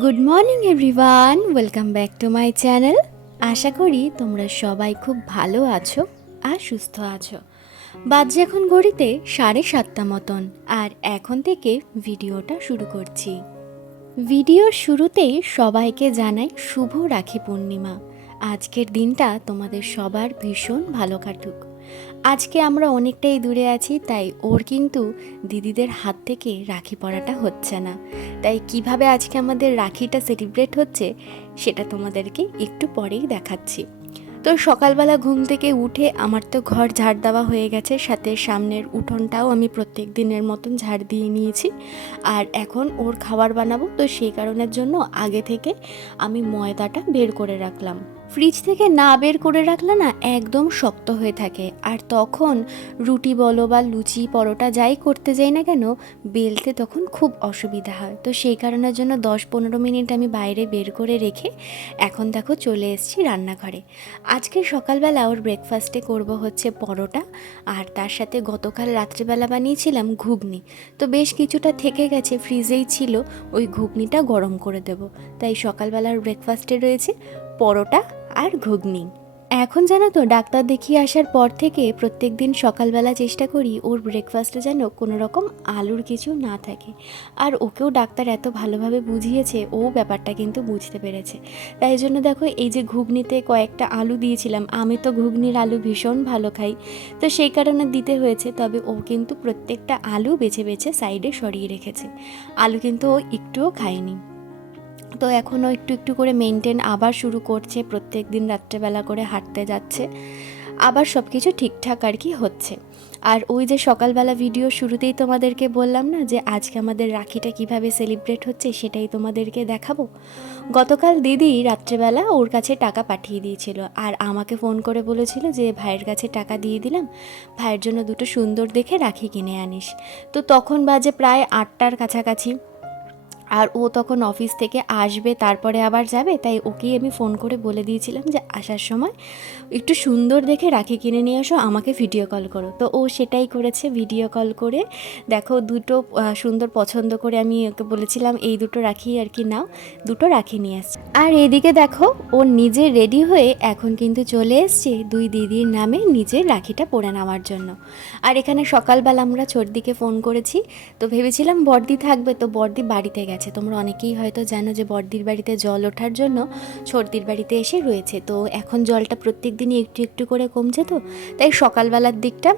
Good morning everyone welcome back to my channel আশা করি তোমরা সবাই খুব ভালো আছো আর সুস্থ আছো। বাজে এখন ঘড়িতে সাড়ে সাতটা মতন, আর এখন থেকে ভিডিওটা শুরু করছি। ভিডিওর শুরুতেই সবাইকে জানাই শুভ রাখি পূর্ণিমা। আজকের দিনটা তোমাদের সবার ভীষণ ভালো কাটুক। আজকে আমরা অনেকটাই দূরে আছি, তাই ওর কিন্তু দিদিদের হাত থেকে রাখি পরাটা হচ্ছে না। তাই কীভাবে আজকে আমাদের রাখিটা সেলিব্রেট হচ্ছে, সেটা তোমাদেরকে একটু পরেই দেখাচ্ছি। তো সকালবেলা ঘুম থেকে উঠে আমার তো ঘর ঝাড় দেওয়া হয়ে গেছে, সাথে সামনের উঠোনটাও আমি প্রত্যেক দিনের মতন ঝাড় দিয়ে নিয়েছি। আর এখন ওর খাবার বানাবো, তো সেই কারণের জন্য আগে থেকে আমি ময়দাটা বের করে রাখলাম। ফ্রিজ থেকে না বের করে রাখলে না একদম শক্ত হয়ে থাকে। আর তখন রুটি বলো বা লুচি, পরোটা যাই করতে যাই না কেন, বেলতে তখন খুব অসুবিধা হয়। তো সেই কারণের জন্য দশ পনেরো মিনিট আমি বাইরে বের করে রেখে এখন দেখো চলে এসেছি রান্নাঘরে। আজকে সকালবেলা ওর ব্রেকফাস্টে করব হচ্ছে পরোটা, আর তার সাথে গতকাল রাত্রিবেলা বানিয়েছিলাম ঘুগনি। তো বেশ কিছুটা থেকে গেছে, ফ্রিজেই ছিল, ওই ঘুগনিটা গরম করে দেব। তাই সকালবেলার ব্রেকফাস্টে রয়েছে পরোটা আর ঘুগনি। এখন জানো তো, ডাক্তার দেখিয়ে আসার পর থেকে প্রত্যেক দিন সকালবেলা চেষ্টা করি ওর ব্রেকফাস্টে যেন কোনো রকম আলুর কিছু না থাকে। আর ওকেও ডাক্তার এত ভালোভাবে বুঝিয়েছে, ও ব্যাপারটা কিন্তু বুঝতে পেরেছে। তাই জন্য দেখো, এই যে ঘুগনিতে কয়েকটা আলু দিয়েছিলাম, আমি তো ঘুগনির আলু ভীষণ ভালো খাই। তো সেই কারণে দিতে হয়েছে, তবে ও কিন্তু প্রত্যেকটা আলু বেছে বেছে সাইডে সরিয়ে রেখেছে। আলু কিন্তু ও একটুও খায়নি। তো এখনও একটু একটু করে মেনটেন আবার শুরু করছে, প্রত্যেক দিন রাত্রেবেলা করে হাঁটতে যাচ্ছে। আবার সব কিছু ঠিকঠাক আর কি হচ্ছে। আর ওই যে সকালবেলা ভিডিও শুরুতেই তোমাদেরকে বললাম না যে, আজকে আমাদের রাখিটা কীভাবে সেলিব্রেট হচ্ছে সেটাই তোমাদেরকে দেখাবো। গতকাল দিদি রাত্রেবেলা ওর কাছে টাকা পাঠিয়ে দিয়েছিল আর আমাকে ফোন করে বলেছিল যে, ভাইয়ের কাছে টাকা দিয়ে দিলাম, ভাইয়ের জন্য দুটো সুন্দর দেখে রাখি কিনে আনিস। তো তখন বাজে প্রায় আটটার কাছাকাছি। আর ও তখন অফিস থেকে আসবে, তারপরে আবার যাবে, তাই ওকেই আমি ফোন করে বলে দিয়েছিলাম যে আসার সময় একটু সুন্দর দেখে রাখি কিনে নিয়ে আসো আমাকে ভিডিও কল করো। তো ও সেটাই করেছে ভিডিও কল করে দেখো দুটো সুন্দর পছন্দ করে আমি ওকে বলেছিলাম, এই দুটো রাখি আর কি নাও, দুটো রাখি নিয়ে আসছে। আর এদিকে দেখো, ও নিজে রেডি হয়ে এখন কিন্তু চলে এসছে দুই দিদির নামে নিজের রাখিটা পরে নেওয়ার জন্য। আর এখানে সকালবেলা আমরা ছোটদিকে ফোন করেছি, তো ভেবেছিলাম বর্দি থাকবে, তো বর্দি বাড়িতে গেছে। তোমরা অনেকেই হয়তো জানো যে বর্দির বাড়িতে জল ওঠার জন্য সর্দির বাড়িতে এসে রয়েছে। তো এখন জলটা প্রত্যেক দিনই একটু একটু করে কমছে তো। তাই সকালবেলার দিকটা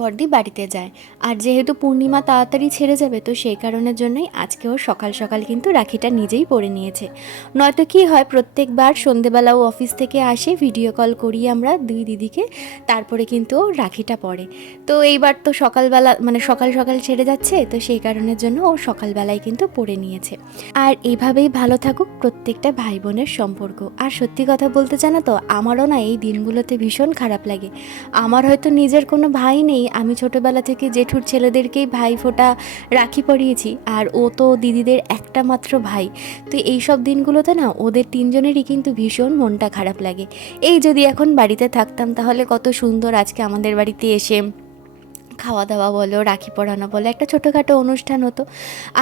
বর্দি বাড়িতে যায়। আর যেহেতু পূর্ণিমা তাড়াতাড়ি ছেড়ে যাবে, তো সেই কারণের জন্যই আজকে ও সকাল সকাল কিন্তু রাখিটা নিজেই পরে নিয়েছে। নয়তো কি হয়, প্রত্যেকবার সন্ধেবেলা ও অফিস থেকে আসে, ভিডিও কল করি আমরা দুই দিদিকে, তারপরে কিন্তু ও রাখিটা পরে। তো এইবার তো সকালবেলা মানে সকাল সকাল ছেড়ে যাচ্ছে, তো সেই কারণের জন্য ও সকালবেলায় কিন্তু পরে নিয়েছে। আর এইভাবেই ভালো থাকুক প্রত্যেকটা ভাই বোনের সম্পর্ক। আর সত্যি কথা বলতে জানো তো, আমারও না এই দিনগুলোতে ভীষণ খারাপ লাগে। আমার হয়তো নিজের কোনো ভাই নেই আমি ছোটোবেলা থেকে জেঠুর ছেলেদেরকেই ভাই ফোটা রাখি পড়িয়েছি আর ও তো দিদিদের একটা মাত্র ভাই। তো এই সব দিনগুলোতে না, ওদের তিনজনেরই কিন্তু ভীষণ মনটা খারাপ লাগে। এই যদি এখন বাড়িতে থাকতাম, তাহলে কত সুন্দর আজকে আমাদের বাড়িতে এসে খাওয়া দাওয়া বলো, রাখি পরানো বলো, একটা ছোটোখাটো অনুষ্ঠান হতো।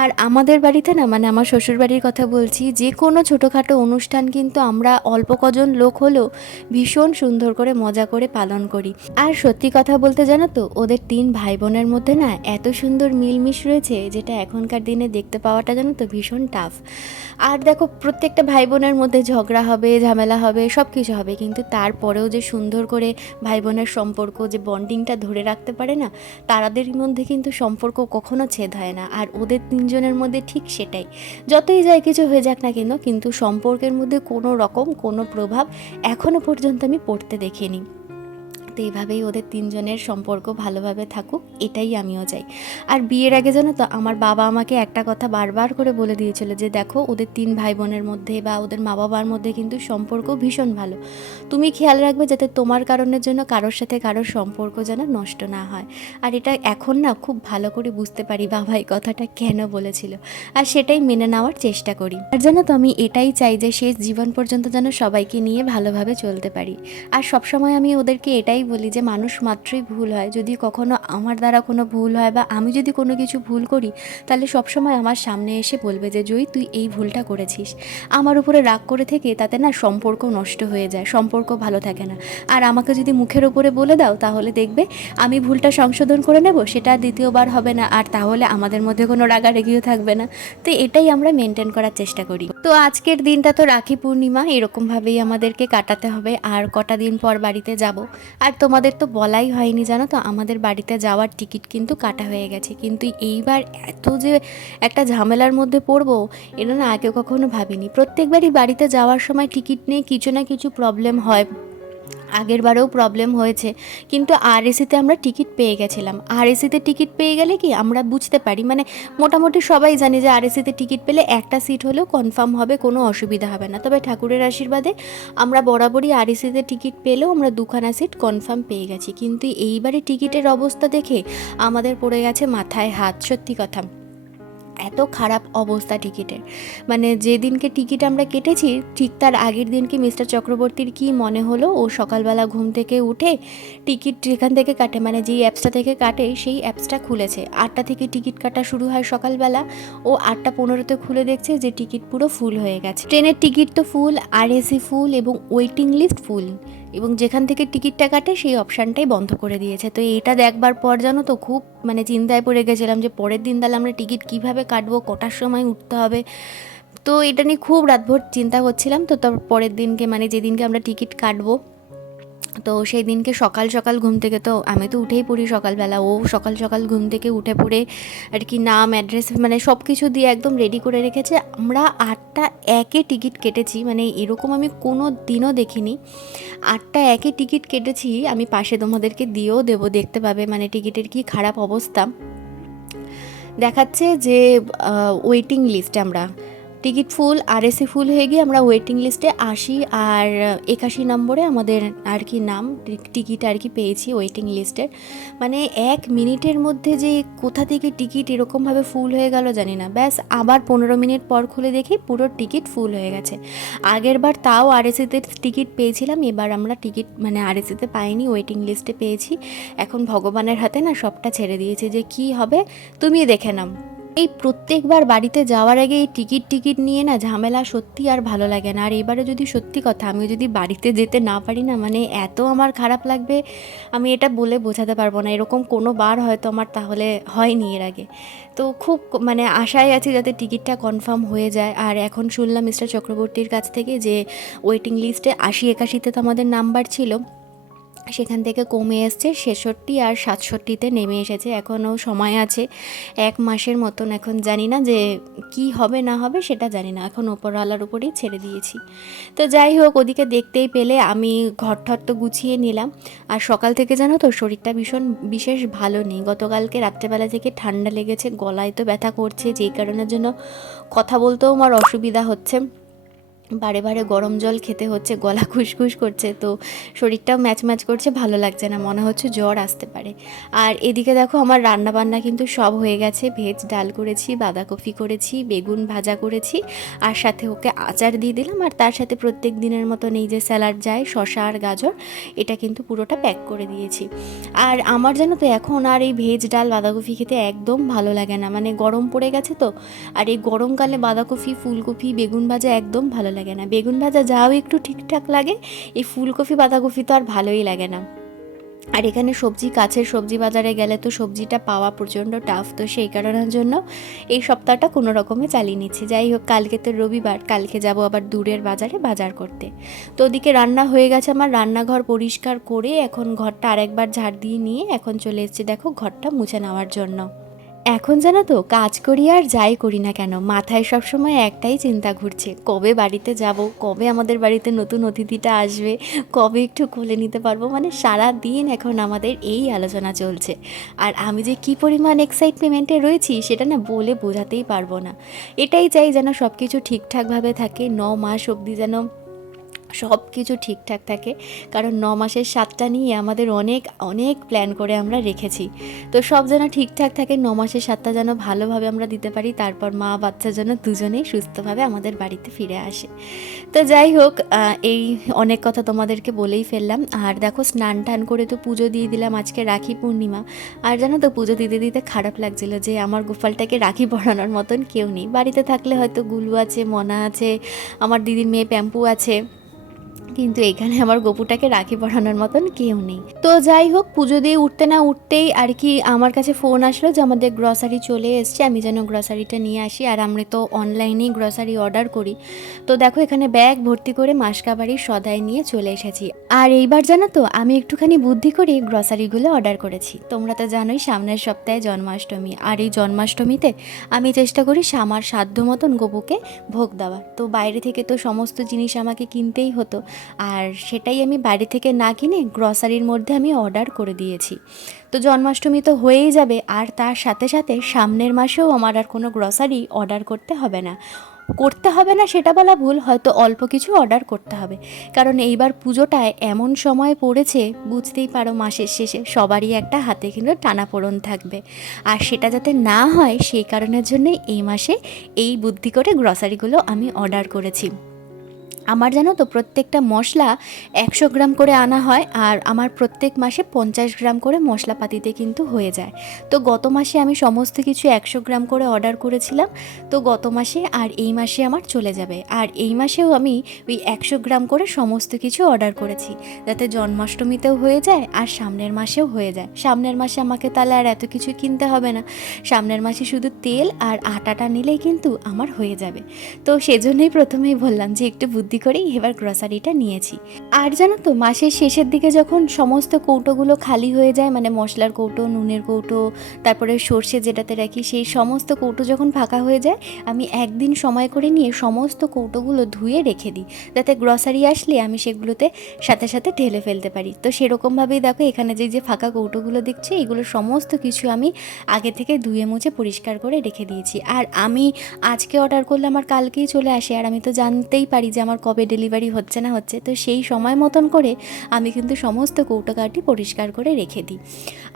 আর আমাদের বাড়িতে না মানে আমার শ্বশুর বাড়ির কথা বলছি, যে কোনো ছোটোখাটো অনুষ্ঠান কিন্তু আমরা অল্প কজন লোক হলেও ভীষণ সুন্দর করে মজা করে পালন করি। আর সত্যি কথা বলতে জানো তো, ওদের তিন ভাই বোনের মধ্যে না এত সুন্দর মিলমিশ রয়েছে, যেটা এখনকার দিনে দেখতে পাওয়াটা জানো তো ভীষণ টাফ আর দেখো, প্রত্যেকটা ভাই বোনের মধ্যে ঝগড়া হবে, ঝামেলা হবে সব কিছু হবে, কিন্তু তারপরেও যে সুন্দর করে ভাই বোনের সম্পর্ক, যে বন্ডিংটা ধরে রাখতে পারে না তারাদের মধ্যে কিন্তু সম্পর্ক কখনো ছেদ হয় না। আর ওদের তিনজনের মধ্যে ঠিক সেটাই। যতই যায় কিছু হয়ে যাক না কেন, কিন্তু সম্পর্কের মধ্যে কোনো রকম কোনো প্রভাব এখনও পর্যন্ত আমি পড়তে দেখিনি। তো এইভাবেই ওদের তিনজনের সম্পর্ক ভালোভাবে থাকুক, এটাই আমিও চাই। আর বিয়ের আগে জানো তো, আমার বাবা আমাকে একটা কথা বারবার করে বলে দিয়েছিল যে দেখো, ওদের তিন ভাই বোনের মধ্যে বা ওদের মা বাবার মধ্যে কিন্তু সম্পর্ক ভীষণ ভালো। তুমি খেয়াল রাখবে যাতে তোমার কারণের জন্য কারোর সাথে কারোর সম্পর্ক যেন নষ্ট না হয়। আর এটা এখন না খুব ভালো করে বুঝতে পারি বাবা এই কথাটা কেন বলেছিল। আর সেটাই মেনে নেওয়ার চেষ্টা করি। আর জানো তো, আমি এটাই চাই যে শেষ জীবন পর্যন্ত যেন সবাইকে নিয়ে ভালোভাবে চলতে পারি। আর সবসময় আমি ওদেরকে এটাই এটাই বলি যে মানুষ মাত্রই ভুল হয়। যদি কখনো আমার দ্বারা কোনো ভুল হয় বা আমি যদি কোনো কিছু ভুল করি, তাহলে সবসময় আমার সামনে এসে বলবে যে, জয়ী, তুই এই ভুলটা করেছিস। আমার উপরে রাগ করে থেকে তাতে না সম্পর্ক নষ্ট হয়ে যায়, সম্পর্ক ভালো থাকে না। আর আমাকে যদি মুখের উপরে বলে দাও, তাহলে দেখবে আমি ভুলটা সংশোধন করে নেব, সেটা দ্বিতীয়বার হবে না, আর তাহলে আমাদের মধ্যে কোনো রাগারেগিও থাকবে না। তো এটাই আমরা মেনটেন করার চেষ্টা করি। তো আজকের দিনটা তো রাখি পূর্ণিমা, এরকমভাবেই আমাদেরকে কাটাতে হবে। আর কটা দিন পর বাড়িতে যাব। আর তোমাদের তো বলাই হয়নি, জানো তো? আমাদের বাড়িতে যাওয়ার টিকিট কিন্তু কাটা হয়ে গেছে। কিন্তু এইবার এত যে একটা ঝামেলার মধ্যে পড়ব, এটা না আগে কখনো ভাবিনি। প্রত্যেকবারই বাড়িতে যাওয়ার সময় টিকিট নিয়ে কিছু না কিছু প্রবলেম হয়। আগের বারেও প্রবলেম হয়েছে। কিন্তু আর এসিতে আমরা টিকিট পেয়ে গেছিলাম। আর এসিতে টিকিট পেয়ে গেলে কি আমরা বুঝতে পারি? মানে মোটামুটি সবাই জানি যে আর এসিতে টিকিট পেলে একটা সিট হলেও কনফার্ম হবে, কোনো অসুবিধা হবে না। তবে ঠাকুরের আশীর্বাদে আমরা বরাবরই আর এসিতে টিকিট পেলেও আমরা দুখানা সিট কনফার্ম পেয়ে গেছি। কিন্তু এইবারে টিকিটের অবস্থা দেখে আমাদের পড়ে গেছে মাথায় হাত। সত্যি কথা। এত খারাপ অবস্থা টিকিটের। মানে যেদিনকে টিকিট আমরা কেটেছি, ঠিক তার আগের দিনকে মিস্টার চক্রবর্তীর কি মনে হলো? ও সকালবেলা ঘুম থেকে উঠে টিকিট যেখান থেকে কাটে মানে যেই অ্যাপসটা থেকে কাটে, সেই অ্যাপসটা খুলেছে। আটটা থেকে টিকিট কাটা শুরু হয় সকালবেলা। ও আটটা পনেরোতে খুলে দেখছে যে টিকিট পুরো ফুল হয়ে গেছে। ট্রেনের টিকিট তো ফুল, আর এসি ফুল এবং ওয়েটিং লিস্ট ফুল। এবং যেখান থেকে টিকিটটা কাটে সেই অপশানটাই বন্ধ করে দিয়েছে। তো এটা দেখবার পর জানো তো খুব মানে চিন্তায় পড়ে গেছিলাম যে পরের দিন তাহলে আমরা টিকিট কীভাবে কাটবো, কটার সময় উঠতে হবে। তো এটা নিয়ে খুব রাতভর চিন্তা করছিলাম। তো তার পরের দিনকে মানে যেদিনকে আমরা টিকিট কাটবো তো সেই দিনকে সকাল সকাল ঘুম থেকে, তো আমি তো উঠেই পড়ি সকালবেলা। ও সকাল সকাল ঘুম থেকে উঠে পড়ে আর কি নাম অ্যাড্রেস মানে সব কিছু দিয়ে একদম রেডি করে রেখেছে। আমরা আটটা একে টিকিট কেটেছি মানে এরকম আমি কোনো দিনও দেখিনি। আটটা একে টিকিট কেটেছি, আমি পাশে তোমাদেরকে দিয়েও দেবো, দেখতে পাবে মানে টিকিটের কি খারাপ অবস্থা। দেখাচ্ছে যে ওয়েটিং লিস্ট আমরা। টিকিট ফুল, আর এসি ফুল হয়ে গিয়ে আমরা ওয়েটিং লিস্টে আসি, আর একাশি নম্বরে আমাদের আর কি নাম টিকিট আর কি পেয়েছি ওয়েটিং লিস্টের মানে এক মিনিটের মধ্যে যে কোথা থেকে টিকিট এরকমভাবে ফুল হয়ে গেল জানি না। ব্যাস, আবার পনেরো মিনিট পর খুলে দেখি পুরো টিকিট ফুল হয়ে গেছে। আগের বার তাও আর এসিতে টিকিট পেয়েছিলাম, এবার আমরা টিকিট মানে আর এসিতে পাইনি ওয়েটিং লিস্টে পেয়েছি। এখন ভগবানের হাতে না সবটা ছেড়ে দিয়েছে যে কি হবে তুমি দেখে নাও। এই প্রত্যেকবার বাড়িতে যাওয়ার আগে এই টিকিট টিকিট নিয়ে না ঝামেলা সত্যি আর ভালো লাগে না। আর এবারে যদি সত্যি কথা আমি যদি বাড়িতে যেতে না পারি না মানে এত আমার খারাপ লাগবে, আমি এটা বলে বোঝাতে পারব না। এরকম কোনো বার হয়তো আমার তাহলে হয়নি এর আগে। তো খুব মানে আশায় আছি যাতে টিকিটটা কনফার্ম হয়ে যায়। আর এখন শুনলাম মিস্টার চক্রবর্তীর কাছ থেকে যে ওয়েটিং লিস্টে আশি একাশিতে তো আমাদের নাম্বার ছিল। সেখান থেকে কমে এসছে ছেষট্টি আর সাতষট্টিতে নেমে এসেছে। এখনও সময় আছে এক মাসের মতন, এখন জানি না যে কি হবে না হবে সেটা জানি না। এখন ওপরওয়ালার উপরেই ছেড়ে দিয়েছি। তো যাই হোক, ওদিকে দেখতেই পেলে আমি ঘর ঠর তো গুছিয়ে নিলাম। আর সকাল থেকে জানো তো শরীরটা ভীষণ বিশেষ ভালো নেই। গতকালকে রাত্রেবেলা থেকে ঠান্ডা লেগেছে, গলায় তো ব্যথা করছে, যেই কারণের জন্য কথা বলতেও আমার অসুবিধা হচ্ছে। বারে বারে গরম জল খেতে হচ্ছে, গলা খুসখুস করছে, তো শরীরটাও ম্যাচ ম্যাচ করছে, ভালো লাগছে না, মনে হচ্ছে জ্বর আসতে পারে। আর এদিকে দেখো আমার রান্না বান্না কিন্তু সব হয়ে গেছে, ভেজ ডাল করেছি, বাঁধাকপি করেছি, বেগুন ভাজা করেছি, আর সাথে ওকে আচার দিয়ে দিলাম, আর তার সাথে প্রত্যেক দিনের মতন এই যে স্যালাড যায় শশা আর গাজর, এটা কিন্তু পুরোটা প্যাক করে দিয়েছি। আর আমার জানো তো এখন আর এই ভেজ ডাল, বাঁধাকপি খেতে একদম ভালো লাগে না মানে গরম পড়ে গেছে তো, আর এই গরমকালে বাঁধাকপি, ফুলকপি, বেগুন ভাজা একদম ভালো লাগে না। বেগুন ভাজা যাও একটু ঠিকঠাক লাগে, এই ফুলকপি, বাঁধাকপি তো আর ভালোই লাগে না। আর এখানে সবজি, কাছের সবজি বাজারে গেলে তো সবজিটা পাওয়া প্রচণ্ড টাফ তো সেই কারণের জন্য এই সপ্তাহটা কোনো রকমে চালিয়ে নিচ্ছি। যাই হোক, কালকে তো রবিবার, কালকে যাব আবার দূরের বাজারে বাজার করতে। তো ওদিকে রান্না হয়ে গেছে আমার, রান্নাঘর পরিষ্কার করে এখন ঘরটা আরেকবার ঝাড় দিয়ে নিয়ে এখন চলে এসেছে, দেখো ঘরটা মুছে নেওয়ার জন্য। এখন জানো তো, কাজ করি আর যাই করি না কেন? মাথায় সবসময় একটাই চিন্তা ঘুরছে, কবে বাড়িতে যাব, কবে আমাদের বাড়িতে নতুন অতিথিটা আসবে, কবে একটু খুলে নিতে পারব? মানে সারা দিন এখন আমাদের এই আলোচনা চলছে। আর আমি যে কি পরিমাণ এক্সাইটমেন্টে রয়েছি, সেটা না বলে বোঝাতেই পারব না। এটাই চাই যেন সব কিছু ঠিকঠাকভাবে থাকে, ন মাস অবধি যেন সব কিছু ঠিকঠাক থাকে। কারণ ন মাসের সাতটা নিয়ে আমাদের অনেক অনেক প্ল্যান করে আমরা রেখেছি। তো সব যেন ঠিকঠাক থাকে, ন মাসের সাতটা যেন ভালোভাবে আমরা দিতে পারি, তারপর মা বাচ্চা যেন দুজনেই সুস্থভাবে আমাদের বাড়িতে ফিরে আসে। তো যাই হোক এই অনেক কথা তোমাদেরকে বলেই ফেললাম। আর দেখো, স্নান টান করে তো পুজো দিয়ে দিলাম আজকে রাখি পূর্ণিমা। আর জানো তো, পুজো দিতে দিতে খারাপ লাগছিল যে আমার গোপালটাকে রাখি পরানোর মতন কেউ নেই। বাড়িতে থাকলে হয়তো গুলু আছে, মনা আছে, আমার দিদির মেয়ে প্যাম্পু আছে। কিন্তু এখানে আমার গপুটাকে রাখি পড়ানোর মতন কেউ নেই। তো যাই হোক, পুজো দিয়ে উঠতে না উঠতেই আর কি আমার কাছে ফোন আসলো যে আমাদের গ্রসারি চলে এসছে, আমি যেন গ্রসারিটা নিয়ে আসি। আর আমরা তো অনলাইনেই গ্রসারি অর্ডার করি। তো দেখো এখানে ব্যাগ ভর্তি করে মাসকাবাড়ির সদাই নিয়ে চলে এসেছি। আর এইবার জানো তো, আমি একটুখানি বুদ্ধি করে গ্রসারিগুলো অর্ডার করেছি। তোমরা তো জানোই সামনের সপ্তাহে জন্মাষ্টমী। আর এই জন্মাষ্টমীতে আমি চেষ্টা করি আমার সাধ্য মতন গপুকে ভোগ দেওয়ার। তো বাইরে থেকে তো সমস্ত জিনিস আমাকে কিনতেই হতো। আর সেটাই আমি বাইরে থেকে না কিনে গ্রসারির মধ্যে আমি অর্ডার করে দিয়েছি। তো জন্মাষ্টমী তো হয়েই যাবে, আর তার সাথে সাথে সামনের মাসেও আমার আর কোনো গ্রসারি অর্ডার করতে হবে না। করতে হবে না সেটা বলা ভুল, হয়তো অল্প কিছু অর্ডার করতে হবে। কারণ এইবার পুজোটায় এমন সময় পড়েছে, বুঝতেই পারো মাসের শেষে সবারই একটা হাতে কিন্তু টানাপোড়ন থাকবে। আর সেটা যাতে না হয়, সেই কারণের জন্যই এই মাসে এই বুদ্ধি করে গ্রসারিগুলো আমি অর্ডার করেছি। আমার জানো তো, প্রত্যেকটা মশলা একশো গ্রাম করে আনা হয় আর আমার প্রত্যেক মাসে পঞ্চাশ গ্রাম করে মশলাপাতিতে কিন্তু হয়ে যায়। তো গত মাসে আমি সমস্ত কিছু একশো গ্রাম করে অর্ডার করেছিলাম। তো গত মাসে আর এই মাসে আমার চলে যাবে। আর এই মাসেও আমি ওই একশো গ্রাম করে সমস্ত কিছু অর্ডার করেছি। যাতে জন্মাষ্টমীতেও হয়ে যায় আর সামনের মাসেও হয়ে যায়। সামনের মাসে আমাকে তাহলে আর এত কিছু কিনতে হবে না। সামনের মাসে শুধু তেল আর আটাটা নিলেই কিন্তু আমার হয়ে যাবে। তো সেজন্যই প্রথমেই বললাম যে একটু বুদ্ধি করেই এবার গ্রসারিটা নিয়েছি। আর জানো তো, মাসের শেষের দিকে যখন সমস্ত কৌটোগুলো খালি হয়ে যায় মানে মশলার কৌটো, নুনের কৌটো, তারপরে সর্ষে যেটাতে রাখি, সেই সমস্ত কৌটো যখন ফাঁকা হয়ে যায়, আমি একদিন সময় করে নিয়ে সমস্ত কৌটোগুলো ধুয়ে রেখে দিই। যাতে গ্রসারি আসলে আমি সেগুলোতে সাথে সাথে ঢেলে ফেলতে পারি। তো সেরকমভাবেই দেখো, এখানে যে যে ফাঁকা কৌটোগুলো দেখছি, এগুলো সমস্ত কিছু আমি আগে থেকে ধুয়ে মুছে পরিষ্কার করে রেখে দিয়েছি। আর আমি আজকে অর্ডার করলে আমার কালকেই চলে আসে, আর আমি তো জানতেই পারি যে আমার কবে ডেলিভারি হচ্ছে না হচ্ছে, তো সেই সময় মতন করে আমি কিন্তু সমস্ত কৌটোকাটি পরিষ্কার করে রেখে দিই।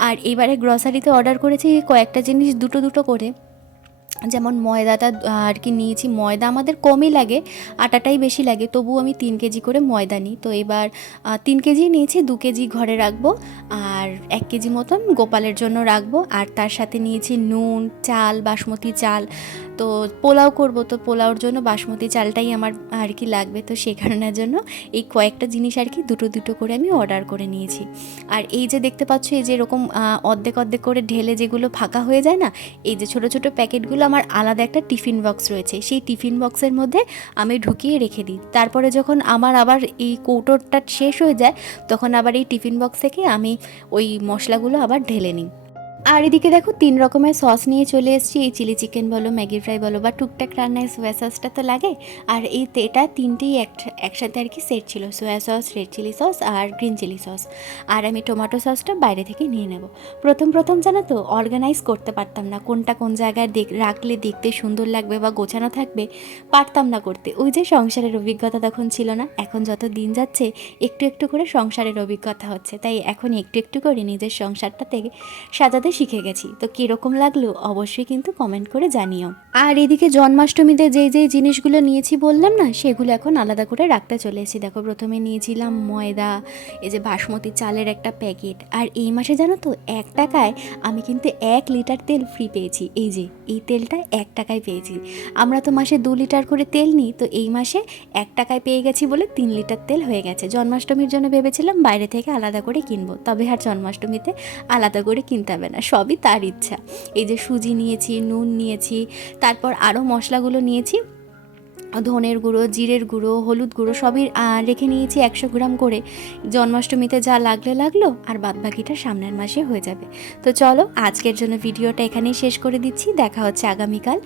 আর এবারে গ্রসারিতে অর্ডার করেছি কয়েকটা জিনিস দুটো দুটো করে। যেমন ময়দাটা আর কি নিয়েছি, ময়দা আমাদের কমই লাগে, আটাটাই বেশি লাগে তবু আমি তিন কেজি করে ময়দা নিই। তো এবার তিন কেজি নিয়েছি, দু কেজি ঘরে রাখব, আর এক কেজি মতন গোপালের জন্য রাখব, আর তার সাথে নিয়েছি নুন, চাল, বাসমতি চাল তো পোলাও করব, তো পোলাওর জন্য বাসমতি চালটাই আমার আর কি লাগবে, তো সেই কারণের জন্য এই কয়েকটা জিনিস আর কি দুটো দুটো করে আমি অর্ডার করে নিয়েছি। আর এই যে দেখতে পাচ্ছ, এই যে এরকম অর্ধেক অর্ধেক করে ঢেলে যেগুলো ফাঁকা হয়ে যায় না, এই যে ছোট ছোট প্যাকেটগুলো আমার আলাদা একটা টিফিন বক্স রয়েছে, সেই টিফিন বক্সের মধ্যে আমি ঢুকিয়ে রেখে দিই। তারপরে যখন আমার আবার এই কৌটোটা শেষ হয়ে যায়, তখন আবার এই টিফিন বক্স থেকে আমি ওই মশলাগুলো আবার ঢেলে নিই। আর এদিকে দেখো, তিন রকমের সস নিয়ে চলে এসেছি। এই চিলি চিকেন বলো, ম্যাগি ফ্রাই বলো বা টুকটাক রান্নায় সোয়া সসটা তো লাগে। আর এই এটা তিনটেই এক- একসাথে আর কি সেট ছিল। Soya sauce, red chilli sauce আর গ্রিন চিলি সস। আর আমি টমেটো সসটা বাইরে থেকে নিয়ে নেব। প্রথম প্রথম জানো তো অর্গানাইজ করতে পারতাম না। কোনটা কোন জায়গায় দেখ রাখলে দেখতে সুন্দর লাগবে বা গোছানো থাকবে, পারতাম না করতে। ওই যে সংসারের অভিজ্ঞতা তখন ছিল না। এখন যত দিন যাচ্ছে, একটু একটু করে সংসারের অভিজ্ঞতা হচ্ছে। তাই এখন একটু একটু করে নিজের সংসারটা থেকে সাজাতে শিখে গেছি। তো কীরকম লাগল অবশ্যই কিন্তু কমেন্ট করে জানিও। আর এদিকে জন্মাষ্টমীতে যেই যেই জিনিসগুলো নিয়েছি বললাম না, সেগুলো এখন আলাদা করে রাখতে চলে এসেছি দেখো, প্রথমে নিয়েছিলাম ময়দা, এই যে বাসমতি চালের একটা প্যাকেট। আর এই মাসে জানো তো, এক টাকায় আমি কিন্তু এক লিটার তেল ফ্রি পেয়েছি। এই যে, এই তেলটা এক টাকায় পেয়েছি। আমরা তো মাসে দু লিটার করে তেল নিই, তো এই মাসে এক টাকায় পেয়ে গেছি বলে তিন লিটার তেল হয়ে গেছে। জন্মাষ্টমীর জন্য ভেবেছিলাম বাইরে থেকে আলাদা করে কিনবো, তবে আর জন্মাষ্টমীতে আলাদা করে কিনতে হবে না। সবই তার ইচ্ছা। এই যে সুজি নিয়েছি নুন নিয়েছি তারপর আরও মশলাগুলো নিয়েছি। ধনের গুঁড়ো, জিরের গুঁড়ো, হলুদ গুঁড়ো সবই রেখে নিয়েছি একশো গ্রাম করে। জন্মাষ্টমীতে যা লাগলে লাগল, আর বাদ বাকিটা সামনের মাসে হয়ে যাবে। তো চলো, আজকের জন্য ভিডিওটা এখানেই শেষ করে দিচ্ছি। দেখা হচ্ছে আগামীকাল।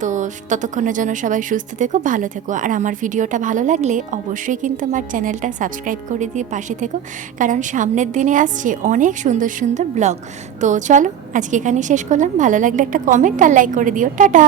তো ততক্ষণের জন্য সবাই সুস্থ থেকো, ভালো থেকো। আর আমার ভিডিওটা ভালো লাগলে অবশ্যই কিন্তু আমার চ্যানেলটা সাবস্ক্রাইব করে দিয়ে পাশে থেকো, কারণ সামনের দিনে আসছে অনেক সুন্দর সুন্দর ব্লগ। তো চলো, আজকে এখানেই শেষ করলাম। ভালো লাগলে একটা কমেন্ট আর লাইক করে দিও। টাটা!